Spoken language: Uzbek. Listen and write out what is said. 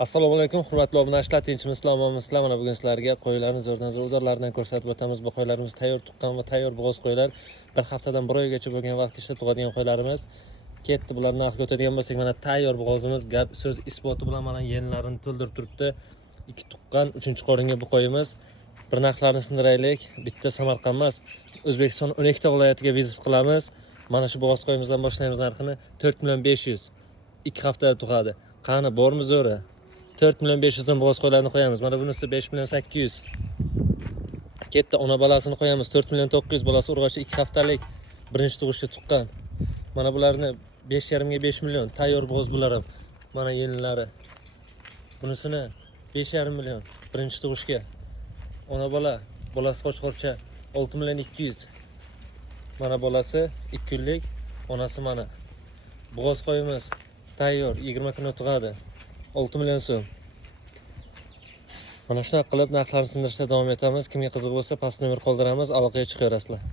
Assalomu alaykum, hurmatli obunachilar, tinchmisizlar, omonmisizlar? Mana bugun sizlarga qo'ylarni zo'rdan zo'r udorlaridan ko'rsatib o'tamiz. Bu qo'ylarimiz tayyor tuqqan va tayyor bo'g'oz qo'ylar. Bir haftadan bir oygacha bo'lgan vaqt ichida tug'adigan qo'ylarimiz. Ketdi, bularni narxiga o'tadigan bo'lsak, mana tayyor bo'g'ozimiz gap so'z isboti bilan mana yenlarini to'ldirib turibdi. 2 tuqqan 3-chi qo'ringa bu qo'yimiz. Bir narxlarni sindiraylik. Bitta Samarqand emas, O'zbekiston 12 ta viloyatiga vizit qilamiz. Mana shu bo'g'oz qo'yimizdan boshlaymiz. Narxini 4.500.000. 2 haftada tug'adi. Qani bormi zo'ri? 4.500.000 dan bo'g'oz qo'ylarni qo'yamiz. Mana bunisi 5.800.000. Katta ona bolasini qo'yamiz. 4.900.000 bolasi urg'ochi 2 haftalik birinchi tug'ishda tuqqan. Mana bularni 5.5 ga 5 million tayyor bo'g'oz bular ham. Mana yenilari. Bunisini 5.5 million birinchi tug'ishga. Ona bola, bolasi qo'chqorcha 6.200.000. Mana bolasi 2 kunlik, onasi mana. Bo'g'oz qo'yimiz tayyor 20 kunda tug'adi. 6 million so'm. Mana shunaqa qilib narxlarni sindirishda davom etamiz. Kimga qiziq bo'lsa, pastda nomer qoldiramiz, aloqaga chiqaverasizlar.